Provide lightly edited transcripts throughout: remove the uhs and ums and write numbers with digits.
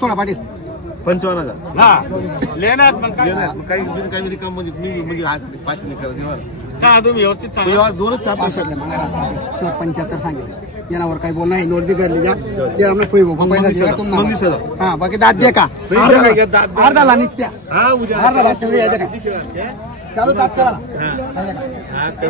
थोडा पाटील 55,000 हा लेणार मग काही काम म्हणजे आज 5 नाही करत तुम्ही व्यवस्थित सांगा दोनच 75 सांगितले यावर काही बोलणं आहे नोट बी करली जा ते आम्ही पैसा दिला तुम्हाला हां बाकी दात दे का अर्धा ला नित्या हां उद्या अर्धा ला चालू दात करा ते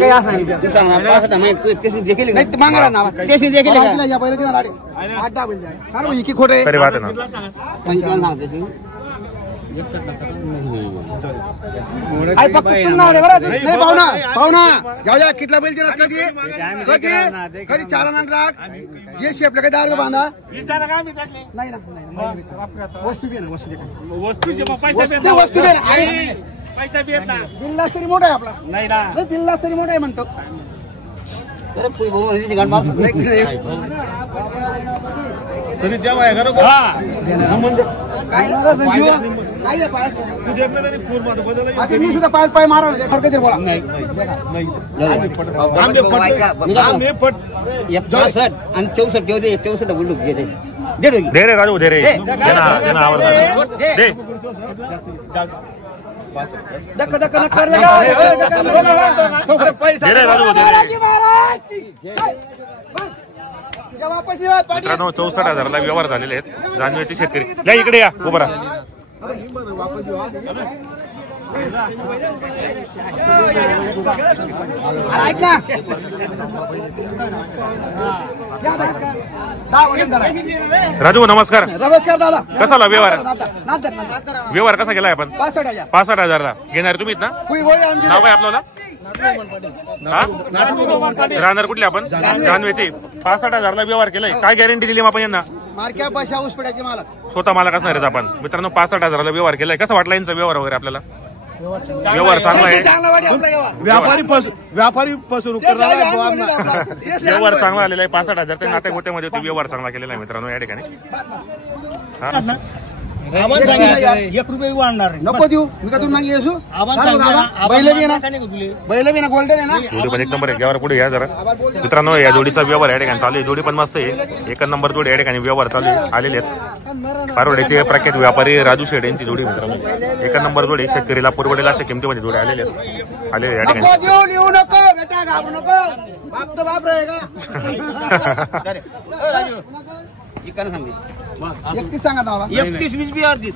काय असं तू सांग 65 माहिती तू तेशी देखील नाही मागणार ना तेशी देखील या पहिले दिना दाडे 8 10 बोल जाय कारण ही की खोटे तरी बात ना 55 सांग तेशी आई फक्त तुलना रे बरं नाही पाहुणा जाऊ जा कितला बैल दिला कधी चार आनंद राख जे शेपला काय दार बांधा विचारा का मी टाकले नाही ना वस्तू बी ना वस्तूचे पैसे वस्तू बी अरे पैसा बी ना बिल्लास तरी मोठा आहे आपला नाही ना बिल्लास तरी मोठा आहे म्हणतो अरे तू भाऊ हिची गांड मार तरी जेव्हा आहे करू काय मी सुद्धा पाय मारा कधी बोला नाही आणि 64 घेऊ दे 64 बुलडूक घे दे दे रे राजू दे रे दे धक्का धक्का कर मित्रांनो 64,000ला व्यवहार झालेले आहेत जाणवेचे शेतकरी या इकडे या उभा राहा राजू नमस्कार नमस्कार दादा कसा व्यवहार कसा केलाय आपण 65,000ला घेणार तुम्ही ना नाव आहे आपल्याला राहणार कुठले आपण जानवेचे 65,000ला व्यवहार केलाय काय गॅरंटी दिली आपण यांना मार्क्या पैसा उसपड्याचे मालक स्वतः मालक असणार आहेत आपण मित्रांनो 65,000ला व्यवहार केलाय कसा वाटला यांचा व्यवहार वगैरे आपल्याला व्यवहार चांगला आहे व्यापारी फसवणूक व्यवहार चांगला आलेला आहे 65,000 ते नाते गोट्यामध्ये व्यवहार चांगला केलेला आहे मित्रांनो या ठिकाणी 1 रुपये वाढणार नको देऊ मी का तुम्ही येसू बैल बी ना गोल्डन आहे ना जोडी पण एक नंबर आहे घ्यावर पुढे या जरा मित्रांनो या जोडीचा व्यवहार या ठिकाणी चालू आहे जोडी पण मस्त आहे 1 नंबर जोडी या ठिकाणी व्यवहार चालू आलेले आहेत पारवड्याचे प्रख्यात व्यापारी राजू शेड यांची जोडी मित्रांनो 1 नंबर जोडी शेतकरीला पुरवडेला अशा किमतीमध्ये जोडी आलेले आहेत या ठिकाणी सांगा 31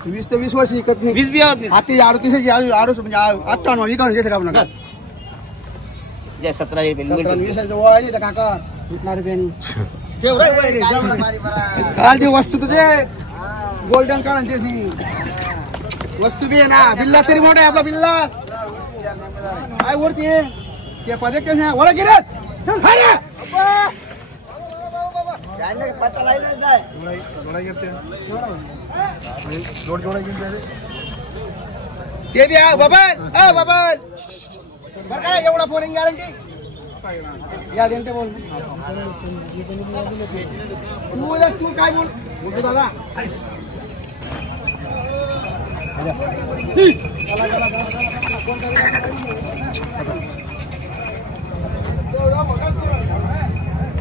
20 ते 20 वर्ष विकत नाही 20 हाती 38 म्हणजे 58 विकून घेते आपण 17 काका विकणार रुपयांनी वस्तू तर दे गोल्डन काढून ते वस्तू बी आहे ना बिल्ला तरी मोठा आहे आपला बिल्ला काय वरती ते पदे वळा गिरत ते बी बबन बबन बर काय एवढा फोन गॅरंटी या देते बोल तू काय बोलतो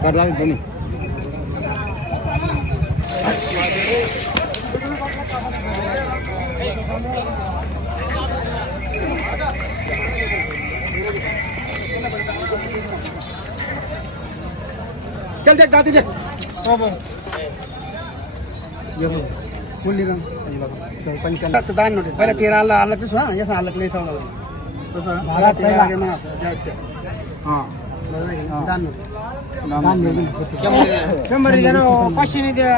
दादा दोन्ही चल देख दादी देख दान नोटीस पहिले 13 आला तसं आलं आलं लई सवला मला 13 आले म्हणा हां दान नोटीस 500 द्या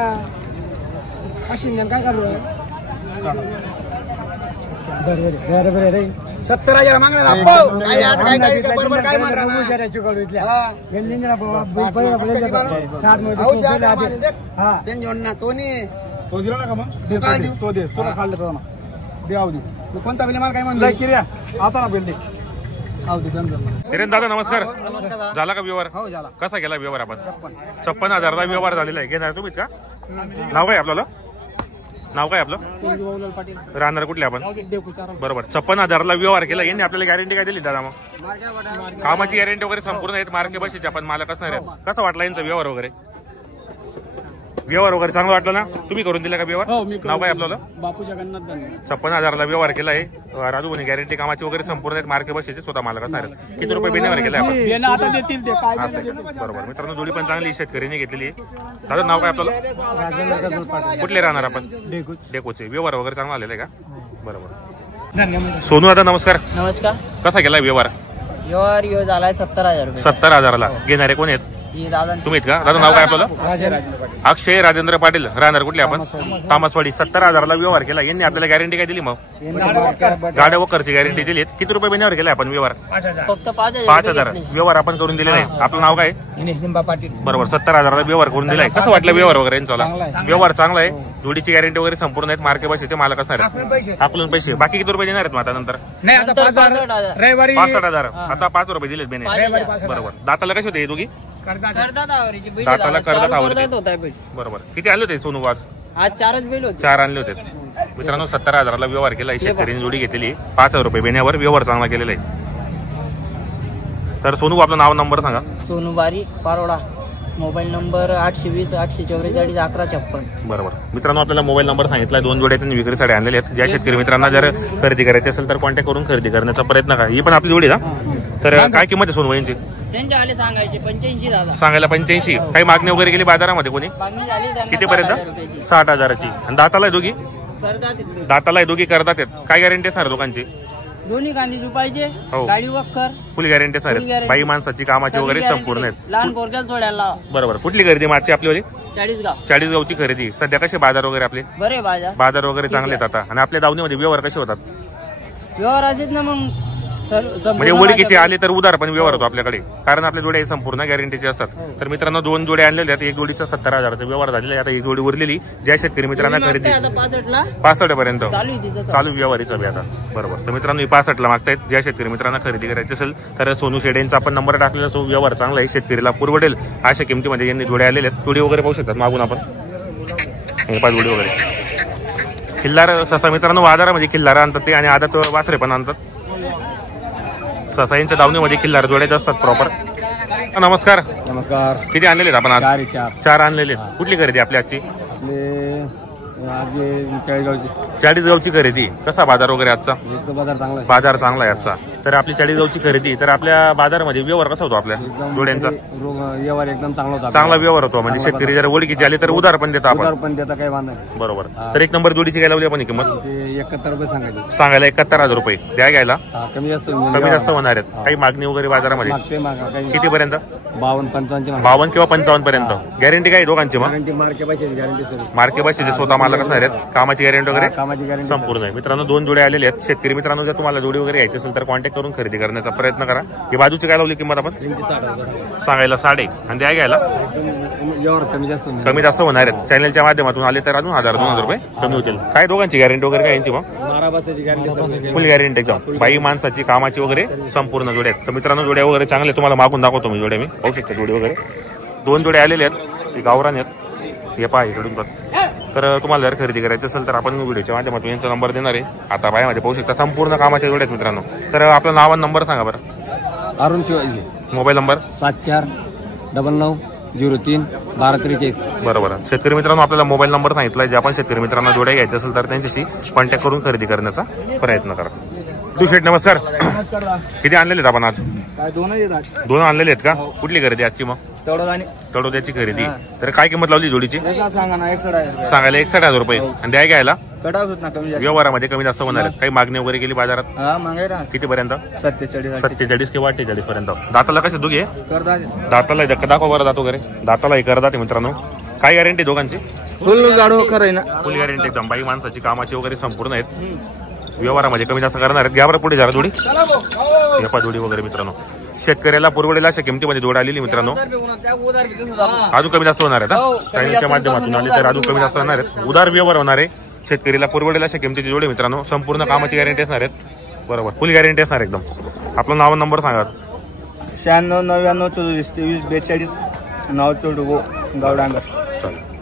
500 काय करू बरं 70,000 मागणार काय बरोबर काय म्हणणार तो दिला ना का मग तो दे तुला खाल्लं दे कोणता बेल मला काय म्हणलं आता ना बेल किरण दादा नमस्कार. झाला का व्यवहार? हो झाला. कसा गेला व्यवहार? आपण 56,000ला व्यवहार झालेला आहे. घेणार तुम्हीच का? नाव काय आपल्याला? नाव काय आपलं? राहणार कुठले आपण? बरोबर. 56,000ला व्यवहार केला. यांनी आपल्याला गॅरंटी काय दिली दादा? मग कामाची गॅरंटी वगैरे संपूर्ण आहेत. मार्के बशीचे आपण मालक असणार आहेत. कसा वाटला यांचा व्यवहार वगैरे? व्यवहार वगैरे चांगला वाटला ना? तुम्ही करून दिला का व्यवहार? नाव काय आपल्याला? बापू जगन्नाथ दाने. 56,000ला व्यवहार केला आहे. राजू म्हणे गॅरंटी कामाची वगैरे संपूर्ण आहेत. मार्के बशीचे स्वतः मालक असणार आहेत. किती रुपये बेनेवर केले आपण? बरोबर. मित्रांनो जोडी पण चांगली शेतकऱ्यांनी घेतलेली आहे. दादा नाव काय आपल्याला? कुठले राहणार आपण? डेकोचे. व्यवहार वगैरे चांगला आलेला आहे का? बरोबर. सोनू दादा नमस्कार. नमस्कार. कसा गेला व्यवहार? व्यवहार यो झालाय 70,000 रुपये. 70,000ला घेणारे कोण आहेत? तुम्ही का? दादा नाव काय आपल्याला? अक्षय राजेंद्र पाटील. राहणार कुठले आपण? तामसवाडी. 70,000ला व्यवहार केला. यांनी आपल्याला गॅरंटी काय दिली? मग गाड्या वकरची गॅरंटी दिली. किती रुपये बेनेवर केला आपण व्यवहार? फक्त 5,000 व्यवहार आपण करून दिलेला आहे. आपलं नाव काय? पाटील. बरोबर. 70,000ला व्यवहार करून दिलाय. कसं वाटलं व्यवहार वगैरे यांचा? व्यवहार चांगला आहे. जोडीची गॅरंटी वगैरे संपूर्ण आहेत. मार्के बशीचे मालक असणार आहेत. आपलं पैसे बाकी किती रुपये देणार आहेत? आता नंतर 65,000. आता 5 रुपये दिलेत बेने. बरोबर. दाताला कसे होते दोघी? दाताला करदात आवडते. बरोबर. किती आणले होते सोनू? आज 4च बैल होते. 4 आणले होते. मित्रांनो 70,000ला व्यवहार केला. शेतकऱ्यांनी जोडी घेतलेली. 5,000 रुपये बेण्यावर व्यवहार चांगला केलेला आहे. तर सोनू आपलं नाव नंबर सांगा. सोनू बारी पारोडा. Mobile number 820 844 1156. बरोबर. मित्रांनो आपल्याला मोबाईल नंबर सांगितला. 2 जोड्या त्यांनी विक्रीसाठी आणलेले आहेत. ज्या शेतकरी मित्रांना जर खरेदी करायची असेल तर कॉन्टॅक्ट करून खरेदी करण्याचा प्रयत्न करा. ही पण आपली जोडी ना? तर काय किंमत आहे सोनू यांची? त्यांच्या आले सांगायचे 85,000. सांगायला 85. काही मागणी वगैरे गेली बाजारामध्ये कोणी? किती पर्यंत? 60,000ची. आणि दाताला दोघी? दाताला दोघी करतात. काय गॅरंटी असणार दोघांची? दोन्ही गांधी पाहिजे. गाडी वक्कर फुल गॅरंटी असणार. बाई माणसाची कामाची वगैरे संपूर्ण आहेत. लहान पोरग्याला सोडायला. बरोबर. कुठली खरेदी मागची आपली? 40 गावची खरेदी. सध्या कसे बाजार वगैरे आपले? बरे बाजार वगैरे चांगले आहेत आता. आणि आपल्या दावणीमध्ये व्यवहार कसे होतात? व्यवहार असेच ना मग म्हणजे ओळखीचे आले तर उधार पण व्यवहार होतो आपल्याकडे. कारण आपल्या जोड्या संपूर्ण गॅरंटीचे असतात. तर मित्रांनो 2 जोड्या आणलेल्या आहेत. एक जोडीचा 70,000चा व्यवहार झालेला आहे. आता एक जोडी उरलेली. ज्या शेतकरी मित्रांना खरेदी 65 पर्यंत चालू व्यवहारीचा बी आता. बरोबर. तर मित्रांनो 65ला मागतायत. ज्या शेतकरी मित्रांना खरेदी करायची असेल तर सोनू शेड यांचा आपण नंबर टाकलेला. सो व्यवहार चांगला आहे. शेतकरीला पुरवडेल अशा किमतीमध्ये यांनी जोड्या आलेल्या आहेत. जोडी वगैरे पाहू शकतात मागून आपण. हे 5 जोडी वगैरे. खिल्लार ससा मित्रांनो बाजारामध्ये खिल्लार आणतात ते आणि आदत वासरे पण आणतात. ससाईंच्या दावणीमध्ये किल्लार जोड्याचे असतात प्रॉपर. नमस्कार. नमस्कार. किती आणलेले आहेत आपण आज? 4 आणलेले. कुठली खरेदी आपली आजची? 40 गावची खरेदी. कसा बाजार वगैरे आजचा? बाजार चांगला आहे आजचा. तर आपली 40 गावची खरेदी. तर आपल्या बाजारामध्ये व्यवहार कसा होतो आपल्या जोड्यांचा? व्यवहार एकदम चांगला व्यवहार होतो. म्हणजे शेतकरी जर ओळखीचे आले तर उधार पण देतो आपण. बरोबर. तर 1 नंबर जोडीची काय लावली आपण किंमत? 71 रुपये सांगायला 71,000 रुपये. घ्यायला कमी जास्त होणार आहेत. काही मागणी वगैरे बाजारामध्ये किती पर्यंत? 52 किंवा 55 पर्यंत. गॅरंटी काय दोघांची? मग मार्के बशीचे स्वतः मालक असणार आहेत. कामाची गॅरंटी वगैरे संपूर्ण आहे. मित्रांनो 2 जोड्या आलेले आहेत. शेतकरी मित्रांनो जर तुम्हाला जोडी वगैरे यायची असेल तर कॉन्टॅक्ट करून खरेदी करण्याचा प्रयत्न करा. ही बाजूची काय लावली किंमत आपण? सांगायला 60. आणि द्या घ्यायला कमी जास्त होणार आहेत. चॅनलच्या माध्यमातून आले तर अजून 1,000-2,000 रुपये कमी होतील. काय दोघांची गॅरंटी वगैरे काय यांची? मग फुल गॅरंटी एकदम. बाई माणसाची कामाची वगैरे संपूर्ण जोड्या आहेत. तर मित्रांनो जोड्या वगैरे चांगले तुम्हाला मागून दाखवतो मी. जोड्या मी पाहू शकता. जोडी वगैरे 2 जोड्या आलेल्या आहेत. गावरान आहेत. हे पहा इकडून पण. तर तुम्हाला जर खरेदी करायची असेल तर आपण व्हिडिओच्या माध्यमातून यांचा नंबर देणार आहे. आता बायामध्ये पाहू शकता संपूर्ण कामाच्या जोड्यात मित्रांनो. तर आपलं नाव आणि नंबर सांगा बरं. अरुण शिवाजी. Mobile number 7499031243. बरोबर. शेतकरी मित्रांनो आपल्याला मोबाईल नंबर सांगितला. जे आपण शेतकरी मित्रांना जोड्या घ्यायचे असेल तर त्यांच्याशी कॉन्टॅक्ट करून खरेदी करण्याचा प्रयत्न करा. तू शेठ नमस्कार. किती आणलेले आहेत आपण आज? 2 आणलेले आहेत का? कुठली खरेदी आजची? मग तळोद्याची खरेदी. तर काय किंमत लावली जोडीची? सांगायला 61,000 रुपये. आणि द्या घ्यायला व्यवहारामध्ये कमी जास्त होणार आहेत. काही मागणी वगैरे गेली बाजारात किती पर्यंत? 47 किंवा 48 पर्यंत. दाताला कसे दोघे? दाताला दाखवा बरं दात वगैरे. दाताला हे करतात मित्रांनो. काय गॅरंटी दोघांची? फुल गॅरंटी एकदम. बाई माणसाची कामाची वगैरे संपूर्ण आहेत. व्यवहारामध्ये कमी जास्त करणार आहेत. घ्या बरं पुढे जरा जोडी. जोडी वगैरे मित्रांनो शेतकऱ्याला पुरवडेल अशा किमतीमध्ये जोड आलेली मित्रांनो. अजून कमी जास्त होणार आहेत. चॅनलच्या माध्यमातून आले तर अजून कमी जास्त होणार आहेत. उधार व्यवहार होणार आहे. शेतकरीला पुरवडेल अशा किमतीची जोडी मित्रांनो. संपूर्ण कामाची गॅरंटी असणार आहेत. बरोबर. फुल गॅरंटी असणार एकदम. आपलं नाव नंबर सांगा. 96 99 44 23 42 नाव चोडगो गाव डांगर. चालेल.